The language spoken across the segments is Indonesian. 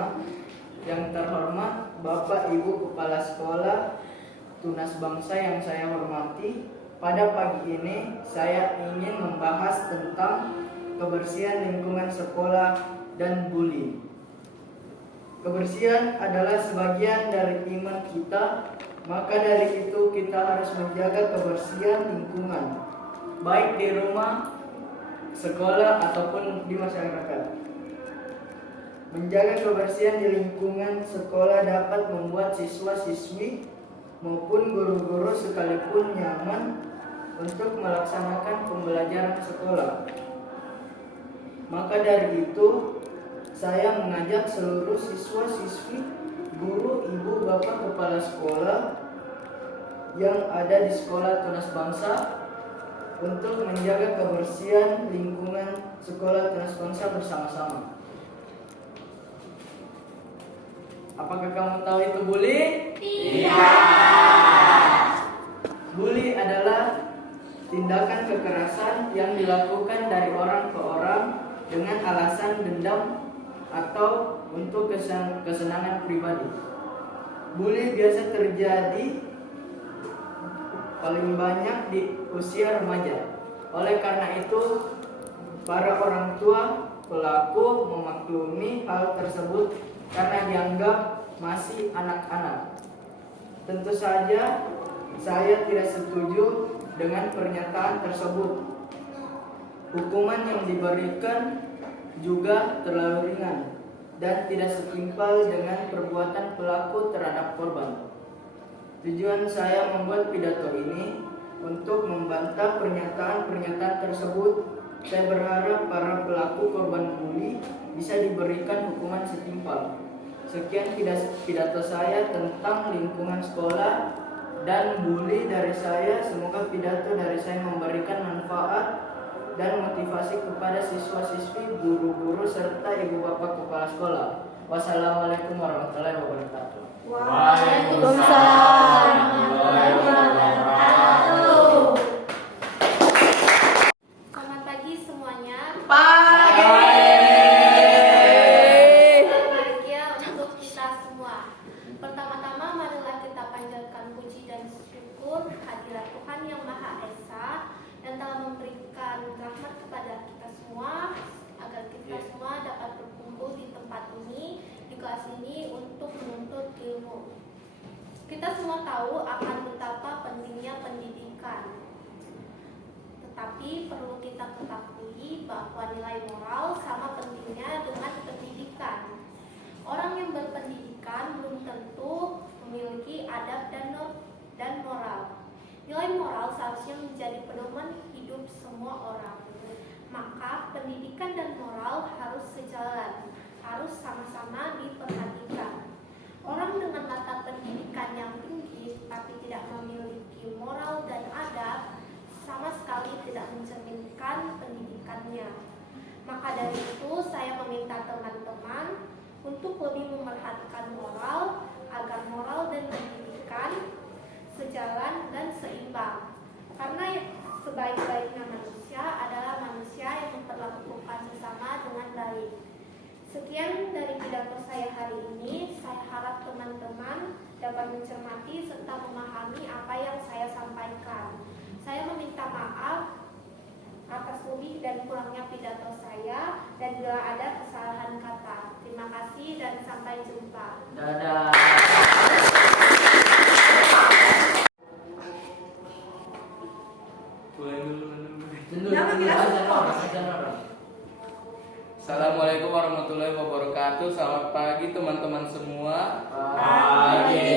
semua, yang terhormat Bapak Ibu Kepala Sekolah, Tunas Bangsa yang saya hormati, pada pagi ini saya ingin membahas tentang kebersihan lingkungan sekolah dan bullying. Kebersihan adalah sebagian dari iman kita, maka dari itu kita harus menjaga kebersihan lingkungan, baik di rumah, sekolah, ataupun di masyarakat. Menjaga kebersihan di lingkungan sekolah dapat membuat siswa-siswi maupun guru-guru sekalipun nyaman untuk melaksanakan pembelajaran sekolah. Maka dari itu, saya mengajak seluruh siswa-siswi, guru, ibu, bapak, kepala sekolah yang ada di Sekolah Tunas Bangsa untuk menjaga kebersihan lingkungan Sekolah Tunas Bangsa bersama-sama. Apakah kamu tahu itu bullying? Tidak. Bully adalah tindakan kekerasan yang dilakukan dari orang ke orang dengan alasan dendam atau untuk kesenangan pribadi. Bully biasa terjadi paling banyak di usia remaja. Oleh karena itu, para orang tua pelaku memaklumi hal tersebut karena dianggap masih anak-anak. Tentu saja saya tidak setuju dengan pernyataan tersebut. Hukuman yang diberikan juga terlalu ringan dan tidak setimpal dengan perbuatan pelaku terhadap korban. Tujuan saya membuat pidato ini untuk membantah pernyataan-pernyataan tersebut. Saya berharap para pelaku korban bully bisa diberikan hukuman setimpal. Sekian pidato saya tentang lingkungan sekolah dan bully dari saya. Semoga pidato dari saya memberikan manfaat dan motivasi kepada siswa-siswi, guru-guru, serta ibu bapak kepala sekolah. Wassalamualaikum warahmatullahi wabarakatuh. Waalaikumsalam warahmatullahi wabarakatuh. Selamat pagi semuanya. Pagi. Berbahagia untuk kita semua. Pertama-tama marilah kita panjatkan puji dan syukur hadirat Tuhan Yang Maha Esa yang telah memberikan rahmat kepada kita semua agar kita semua dapat berkumpul di tempat ini, di kelas ini untuk menuntut ilmu. Kita semua tahu akan betapa pentingnya pendidikan. Tetapi perlu kita ketahui bahwa nilai moral sama pentingnya dengan pendidikan. Orang yang berpendidikan belum tentu memiliki adab dan moral. Nilai moral seharusnya menjadi pedoman hidup semua orang. Maka pendidikan dan moral harus sejalan, harus sama-sama diperhatikan. Orang dengan latar pendidikan yang tinggi tapi tidak memiliki moral dan adab sama sekali tidak mencerminkan pendidikannya. Maka dari itu saya meminta teman-teman untuk lebih memerhatikan moral agar moral dan pendidikan sejalan dan seimbang. Karena sebaik-baiknya manusia adalah manusia yang memperlakukan sesama dengan baik. Sekian dari pidato saya hari ini. Saya harap teman-teman dapat mencermati serta memahami apa yang saya sampaikan. Saya meminta maaf atas lebih dan kurangnya pidato saya dan bila ada kesalahan kata. Terima kasih dan sampai jumpa. Dadah. Assalamualaikum warahmatullahi wabarakatuh. Selamat pagi teman-teman semua. Pagi.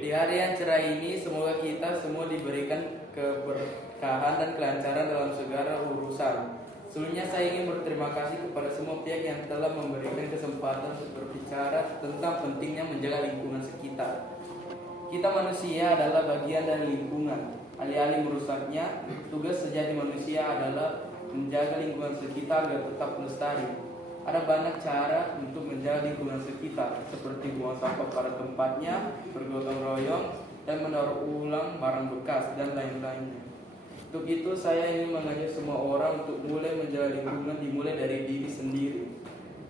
Di hari yang cerah ini semoga kita semua diberikan keberkahan dan kelancaran dalam segala urusan. Sebelumnya saya ingin berterima kasih kepada semua pihak yang telah memberikan kesempatan untuk berbicara tentang pentingnya menjaga lingkungan sekitar. Kita manusia adalah bagian dari lingkungan. Alih-alih merusaknya, tugas sejati manusia adalah menjaga lingkungan sekitar agar tetap lestari. Ada banyak cara untuk menjaga lingkungan sekitar, seperti buang sampah pada tempatnya, bergotong royong, dan mendaur ulang barang bekas, dan lain-lainnya. Untuk itu, saya ingin mengajak semua orang untuk mulai menjaga lingkungan dimulai dari diri sendiri.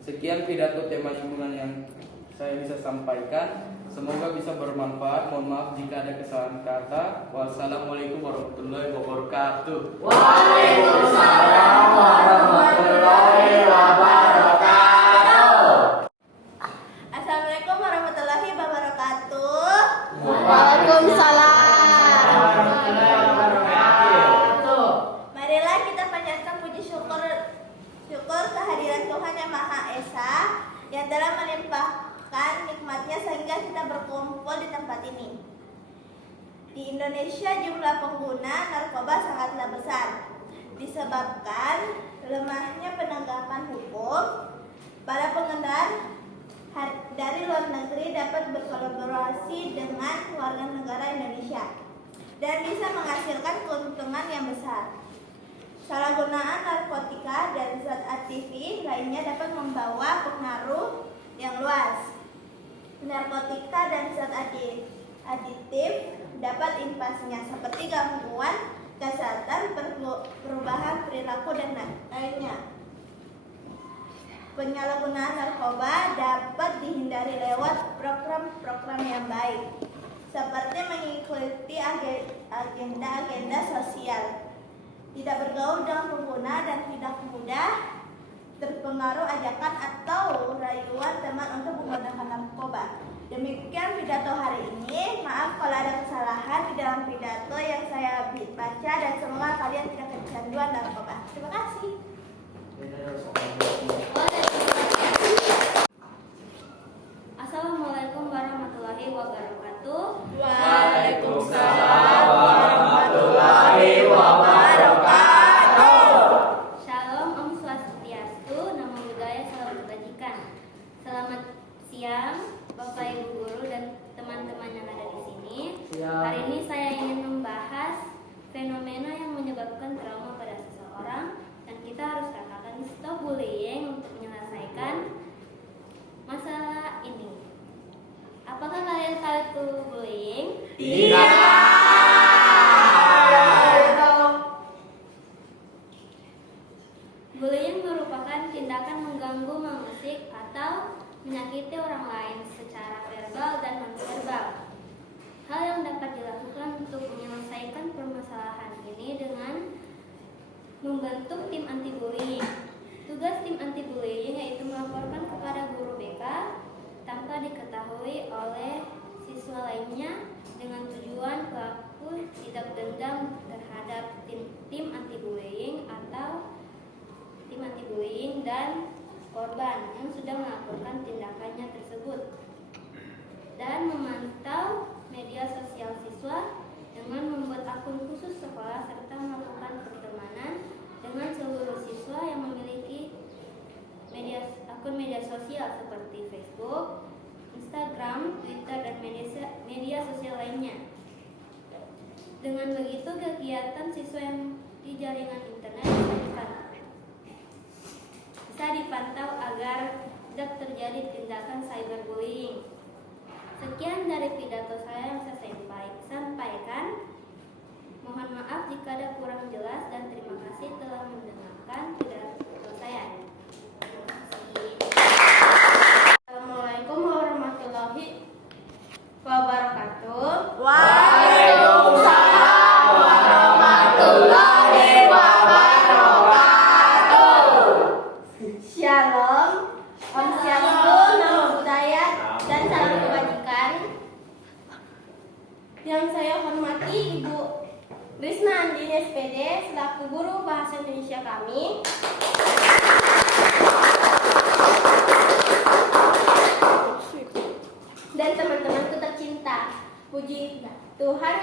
Sekian pidato tema lingkungan yang saya bisa sampaikan. Semoga bisa bermanfaat. Mohon maaf jika ada kesalahan kata. Wassalamualaikum warahmatullahi wabarakatuh. Waalaikumsalam warahmatullahi wabarakatuh. Assalamualaikum warahmatullahi wabarakatuh. Marilah kita panjatkan puji syukur kehadiran Tuhan Yang Maha Esa yang telah melimpahkan nikmatnya sehingga kita berkumpul di tempat ini. Di Indonesia jumlah pengguna narkoba sangatlah besar disebabkan lemahnya penegakan hukum. Para pengendara dari luar negeri dapat berkolaborasi dengan warga negara Indonesia dan bisa menghasilkan keuntungan yang besar. Salahgunaan narkotika dan zat aktif lainnya dapat membawa pengaruh yang luas. Narkotika dan zat aditif dapat impasnya seperti gangguan kesehatan, perubahan perilaku dan lainnya. Penyalahgunaan narkoba dapat dihindari lewat program-program yang baik, seperti mengikuti agenda-agenda sosial, tidak bergaul dengan pengguna dan tidak mudah terpengaruh ajakan atau rayuan teman untuk menggunakan narkoba. Demikian pidato hari ini. Maaf kalau ada kesalahan di dalam pidato yang saya baca dan semoga kalian tidak kecanduan narkoba. Terima kasih. Assalamualaikum warahmatullahi wabarakatuh. Waalaikumsalam warahmatullahi wabarakatuh. Shalom, Om Swastiastu, Namo Buddhaya, Salam Kebajikan. Selamat siang, Bapak Ibu guru dan teman-teman yang ada di sini. Hari ini saya ingin membahas fenomena yang menyebabkan trauma pada seseorang dan kita harus katakan stop bullying untuk menyelesaikan masalah ini. Apakah kalian tahu itu bullying? Bullying merupakan tindakan mengganggu, mengusik, atau menyakiti orang lain secara verbal dan non-verbal. Hal yang dapat dilakukan untuk menyelesaikan permasalahan ini dengan membentuk tim anti-bullying. Tugas tim anti-bullying yaitu melaporkan kepada guru BK tanpa diketahui oleh siswa lainnya dengan tujuan pelaku tidak dendam terhadap tim anti-bullying atau tim anti-bullying dan korban yang sudah melakukan tindakannya tersebut, dan memantau media sosial siswa dengan membuat akun khusus sekolah serta melakukan pertemanan dengan seluruh siswa yang memiliki akun media sosial seperti Facebook, Instagram, Twitter, dan media sosial lainnya. Dengan begitu, kegiatan siswa yang di jaringan internet bisa dipantau agar tidak terjadi tindakan cyberbullying. Sekian dari pidato saya yang saya sampaikan. Mohon maaf jika ada kurang jelas dan terima kasih telah mendengarkan pidato saya. Terima kasih. Assalamualaikum warahmatullahi wabarakatuh. Waalaikumsalam warahmatullahi wabarakatuh. Shalom, Om Swastiastu, Namo Buddhaya, dan salam kebajikan. Yang saya hormati Ibu Risna Andini SPD selaku guru bahasa Indonesia kami. Dan teman-temanku tercinta. Puji Tuhan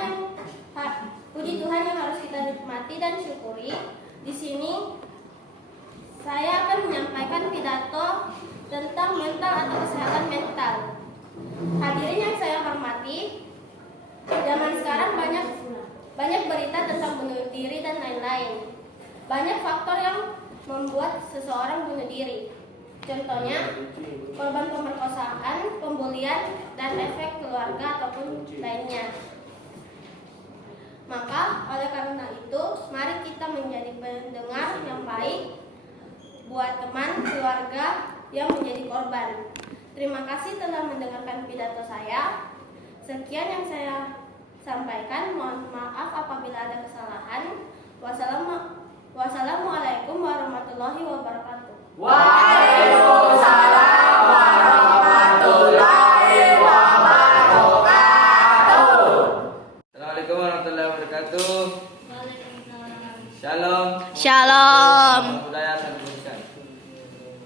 yang harus kita nikmati dan syukuri. Di sini saya akan menyampaikan pidato tentang mental atau kesehatan mental. Hadirin yang saya hormati, zaman sekarang banyak berita tentang bunuh diri dan lain-lain. Banyak faktor yang membuat seseorang bunuh diri. Contohnya, korban pemerkosaan, pembulian, dan efek keluarga ataupun lainnya. Maka, oleh karena itu, mari kita menjadi pendengar yang baik buat teman, keluarga, yang menjadi korban. Terima kasih telah mendengarkan pidato saya. Sekian yang saya sampaikan. Mohon maaf apabila ada kesalahan. Wassalamualaikum warahmatullahi wabarakatuh. Waalaikumsalam warahmatullahi wabarakatuh. Assalamualaikum warahmatullahi wabarakatuh. Shalom. Shalom. Salam budaya salam kebajikan.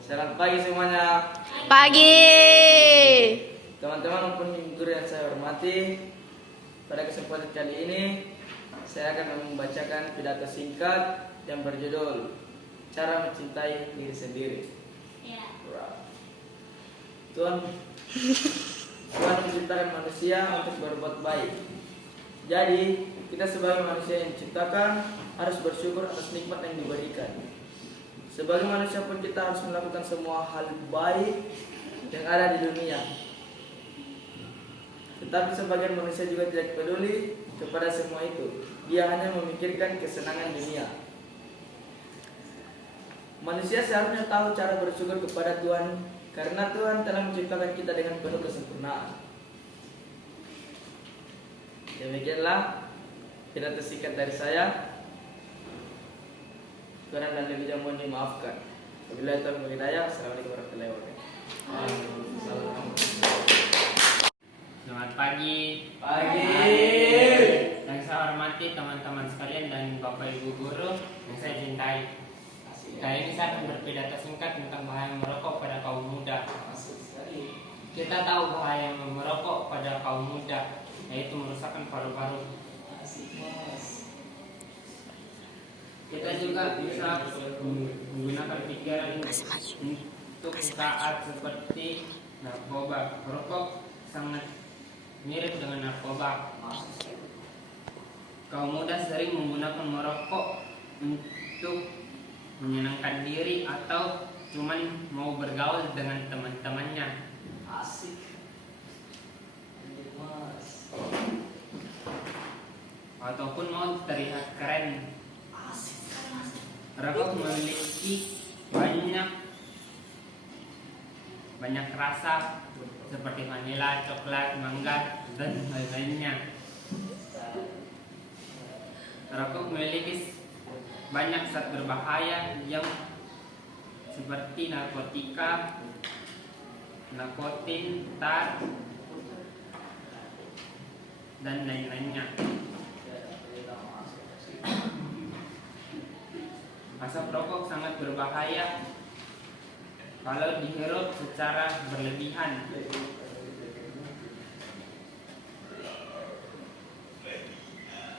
Selamat pagi semuanya. Pagi. Teman-teman maupun guru yang saya hormati, pada kesempatan kali ini saya akan membacakan pidato singkat yang berjudul Cara Mencintai Diri Sendiri. Tuhan menciptakan manusia untuk berbuat baik. Jadi kita sebagai manusia yang diciptakan harus bersyukur atas nikmat yang diberikan. Sebagai manusia pun kita harus melakukan semua hal baik yang ada di dunia. Tetapi sebagian manusia juga tidak peduli kepada semua itu. Dia hanya memikirkan kesenangan dunia. Manusia seharusnya tahu cara bersyukur kepada Tuhan, karena Tuhan telah menciptakan kita dengan penuh kesempurnaan. Demikianlah pidato singkat dari saya. Kurang dan lebihnya mohon dimaafkan. Wabillahi taufiq wal hidayah. Assalamualaikum warahmatullahi wabarakatuh. Selamat pagi. Pagi. Yang saya hormati teman-teman sekalian dan Bapak Ibu guru yang saya cintai. Kali ini saya akan berpidato singkat tentang bahaya merokok pada kaum muda. Kita tahu bahaya merokok pada kaum muda, yaitu merusakkan paru-paru. Kita juga bisa menggunakan pikiran untuk saat seperti narkoba. Merokok sangat mirip dengan narkoba. Kaum muda sering menggunakan merokok untuk menyenangkan diri atau cuman mau bergaul dengan teman-temannya. Asik. Ataupun mau terlihat keren. Rokok memiliki banyak rasa seperti vanila, coklat, mangga, dan lain-lainnya. Rokok memiliki banyak zat berbahaya yang seperti narkotika, nikotin, tar, dan lain-lainnya. Asap rokok sangat berbahaya kalau dihirup secara berlebihan.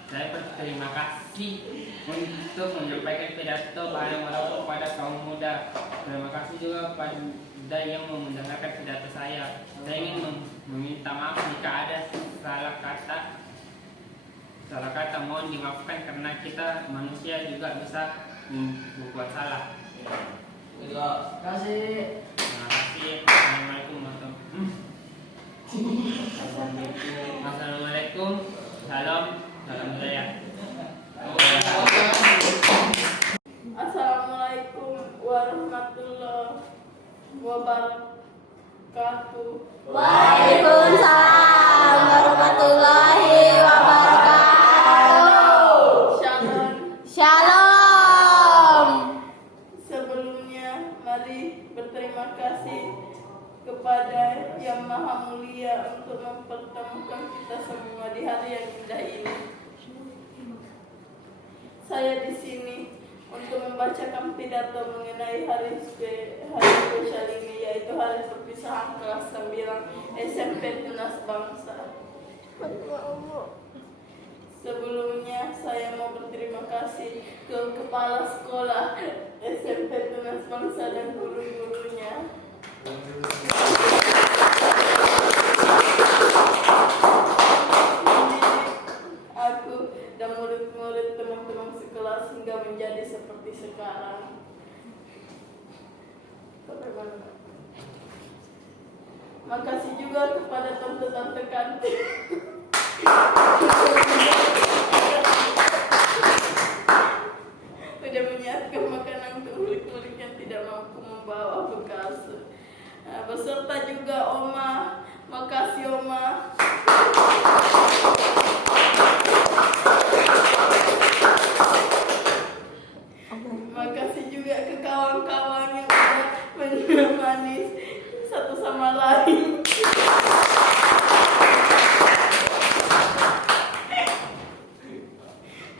Saya berterima kasih untuk menyampaikan pidato bahaya merokok pada kaum muda. Terima kasih juga pada yang mendengarkan pidato saya. Saya ingin meminta maaf jika ada salah kata mohon dimaafkan karena kita manusia juga bisa membuat salah. Terima kasih. Terima kasih. Assalamualaikum warahmatullahi wabarakatuh. Assalamualaikum. Salam budaya. Assalamualaikum warahmatullahi wabarakatuh. Waalaikumsalam warahmatullahi wabarakatuh. Shalom. Shalom. Sebelumnya mari berterima kasih kepada Yang Maha Mulia untuk mempertemukan kita semua di hari yang indah ini. Saya di sini untuk membacakan pidato mengenai hari spesial ini, yaitu hari perpisahan kelas 9 SMP Tunas Bangsa. Sebelumnya saya mau berterima kasih ke Kepala Sekolah SMP Tunas Bangsa dan guru-gurunya. Aku dan murid-murid teman-teman sekelas hingga menjadi seperti sekarang. Makasih juga kepada tante-tante kantin. Udah menyiapkan makanan untuk murid-murid yang tidak mampu membawa bekal beserta juga Oma. Makasih Oma. Makasih juga ke kawan-kawan yang udah menemani satu sama lain.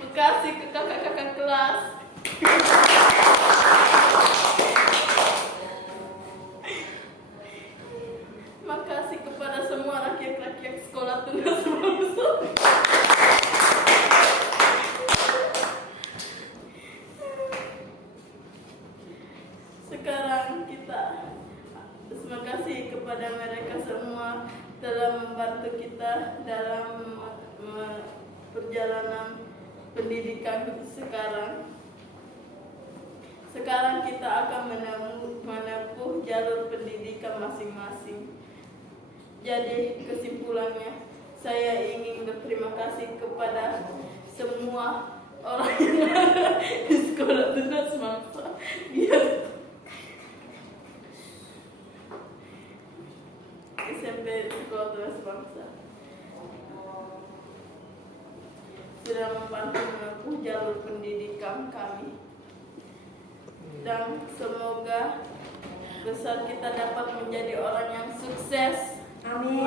Makasih ke kakak-kakak kelas. Makasih kepada semua rakyat-rakyat sekolah Tunas Bangsa. Sekarang kita terima kasih kepada mereka semua telah membantu kita dalam perjalanan pendidikan sekarang. Sekarang kita akan menempuh jalur pendidikan masing-masing. Jadi kesimpulannya, saya ingin berterima kasih kepada semua orang yang ada di sekolah Tunas Bangsa. SMP Sekolah Tunas Bangsa sudah membantu menempuh jalur pendidikan kami, dan semoga besar kita dapat menjadi orang yang sukses. Amin.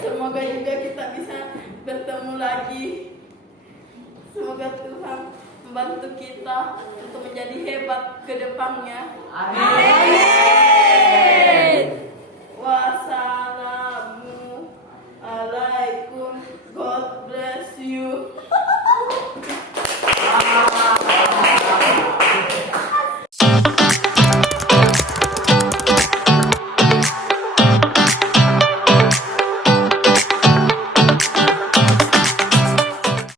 Semoga juga kita bisa bertemu lagi. Semoga Tuhan membantu kita untuk menjadi hebat ke depannya. Amin.